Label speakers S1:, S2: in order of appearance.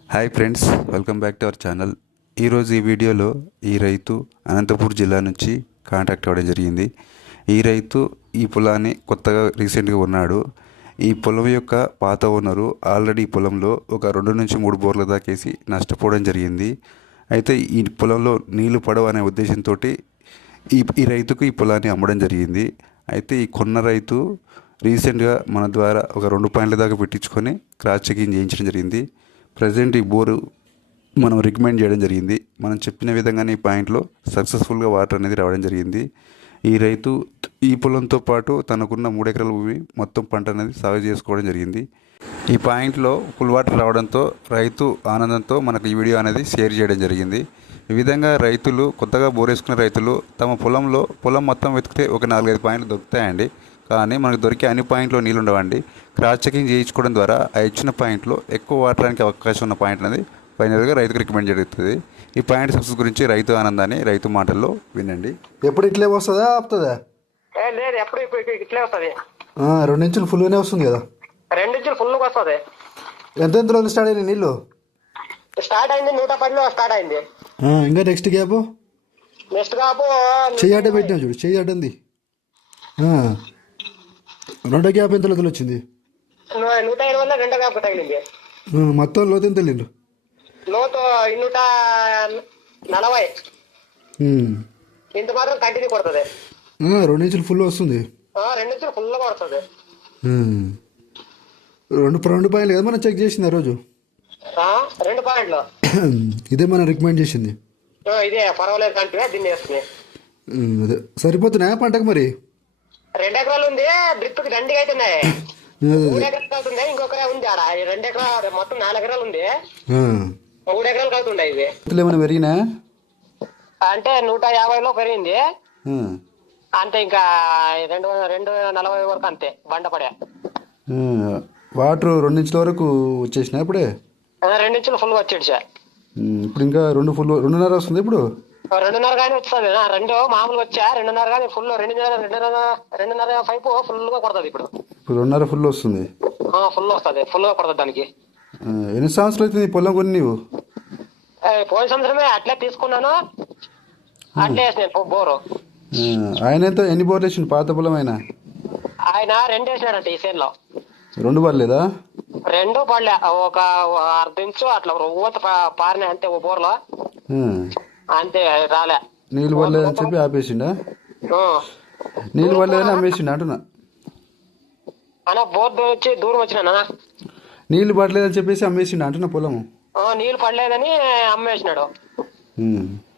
S1: Hi friends, welcome back to our channel. ఈరోజు ఈ వీడియోలో ఈ రైతు అనంతపూర్ జిల్లా నుంచి కాంటాక్ట్ అవ్వడం జరిగింది. ఈ రైతు ఈ పొలాన్ని కొత్తగా రీసెంట్గా ఉన్నాడు. ఈ పొలం యొక్క పాత ఓనరు ఆల్రెడీ ఈ పొలంలో ఒక 2 నుంచి 3 బోర్ల దాకేసి నష్టపోవడం జరిగింది. అయితే ఈ పొలంలో నీళ్లు పడవ అనే ఉద్దేశంతో ఈ రైతుకు ఈ పొలాన్ని అమ్మడం జరిగింది. అయితే ఈ కొన్న రైతు రీసెంట్గా మన ద్వారా ఒక 2 పాయింట్ల దాకా పెట్టించుకొని క్రాస్ చెకింగ్ చేయించడం జరిగింది. ప్రజెంట్ ఈ బోరు మనం రికమెండ్ చేయడం జరిగింది. మనం చెప్పిన విధంగానే ఈ పాయింట్లో సక్సెస్ఫుల్గా వాటర్ అనేది రావడం జరిగింది. ఈ రైతు ఈ పొలంతో పాటు తనకున్న 3 ఎకరాల భూమి మొత్తం పంట అనేది సాగు చేసుకోవడం జరిగింది. ఈ పాయింట్లో ఫుల్ వాటర్ రావడంతో రైతు ఆనందంతో మనకు ఈ వీడియో అనేది షేర్ చేయడం జరిగింది. ఈ విధంగా రైతులు కొత్తగా బోరేసుకున్న రైతులు తమ పొలం మొత్తం వెతికితే ఒక 4-5 పాయింట్లు దొరుకుతాయండి. కానీ మనకు దొరికే అన్ని పాయింట్లో నీళ్ళు ఉండవండి. క్రాస్ చెకింగ్ చేయించుకోవడం ద్వారా ఆ ఇచ్చిన పాయింట్లో ఎక్కువ వాటరానికి అవకాశం ఉన్న పాయింట్ అనేది ఫైనల్గా రైతుకు రికమెండ్ జరుగుతుంది. ఈ పాయింట్ సక్సెస్ గురించి రైతు ఆనందాన్ని రైతు మాటల్లో వినండి.
S2: ఎప్పుడు ఇట్లే వస్తుందా ఆపుతుందా?
S3: లేదు, ఎప్పుడు ఇట్లే వస్తుంది.
S2: 2 ఇంచులు ఫుల్గానే వస్తుంది కదా?
S3: 2 ఇంచులు ఫుల్గా వస్తుంది.
S2: ఎంత రోజులు స్టార్ట్ అయింది నీళ్ళు?
S3: స్టార్ట్ అయింది 110లో స్టార్ట్ అయింది.
S2: ఇంకా నెక్స్ట్ గ్యాప్ చెయ్యి అడ్డ పెట్టినా చూడు, చెయ్యి అడ్డంది. రెండో గ్యాప్ ఎంత లోతులు వచ్చింది?
S3: 120 రెండో గ్యాప్ తగిలింది.
S2: మొత్తం లోతు ఎంత వెళ్ళిండు?
S3: లోతు 240. ఇంత మాత్రం కంటిన్యూ కొడుతుంది.
S2: 2 ఇంచులు ఫుల్ వస్తుంది.
S3: 2 ఇంచులు ఫుల్గా కొడుతుంది.
S2: 2 పాయింట్లు కదా మనం చెక్ చేసింది ఆ రోజు?
S3: 2 పాయింట్లు.
S2: ఇదే మనం రికమెండ్ చేసింది.
S3: ఇదే పర్వాలేదు కంటే దీన్ని వేస్తుంది.
S2: అదే సరిపోతున్నాయా పంటకు? మరి
S3: 2 ఎకరాలు ఉంది. డ్రిప్కి దండిగా అవుతున్నాయి. 3 ఎకరాలు అవుతుంది. ఇంకొక ఉంది ఆడ 2 ఎకరాలు, మొత్తం 4 ఎకరాలు ఉంది. 3 ఎకరాలు అవుతుండే. ఇది
S2: ఏమైనా పెరిగినా
S3: అంటే 150లో పెరిగింది అంతే. ఇంకా 240 వరకు అంతే బండ పడే.
S2: వాటర్ 2 ఇంచుల వరకు వచ్చేసినా ఇప్పుడే? 2
S3: ఇంచులు ఫుల్గా వచ్చాడు సార్.
S2: ఇప్పుడు ఇంకా 2.5 వస్తుంది. ఇప్పుడు
S3: 2.5 కానీ వస్తుంది. 2 మామూలుగా వచ్చా 2.5 కానీ ఫుల్ 2.5 పైపు ఫుల్గా కొడుతుంది. ఇప్పుడు
S2: 2.5 ఫుల్ వస్తుంది.
S3: ఫుల్ వస్తుంది, ఫుల్గా కొడుతుంది దానికి.
S2: ఎన్ని సంవత్సరాలు అవుతుంది ఈ పొలం కొని నీవు?
S3: పోయిన సంవత్సరమే అట్లే తీసుకున్నాను, అట్లే వేసినాను బోరు.
S2: ఆయన ఎంత ఎన్ని బోర్లు వేసిండు పాత పొలం? ఆయన
S3: 2 వేసినాడంట ఈ సేన్లో.
S2: 2 పర్లేదా?
S3: 2 పడలే, ఒక అర్ధ ఇంచు అట్లా ఊత పారినాయి అంతే. ఓ బోర్లో అంతే రాలే.
S2: నీళ్ళు పడలేదని చెప్పి ఆపేసిండా? నీళ్ళు పడలేదని అమ్మేసిండు అంటున్నా.
S3: అన్నా బోర్ వచ్చి దూరం వచ్చినా.
S2: నీళ్ళు పడలేదని చెప్పేసి అమ్మేసిండు అంటున్నా పొలము.
S3: నీళ్ళు పడలేదని అమ్మేసినాడు.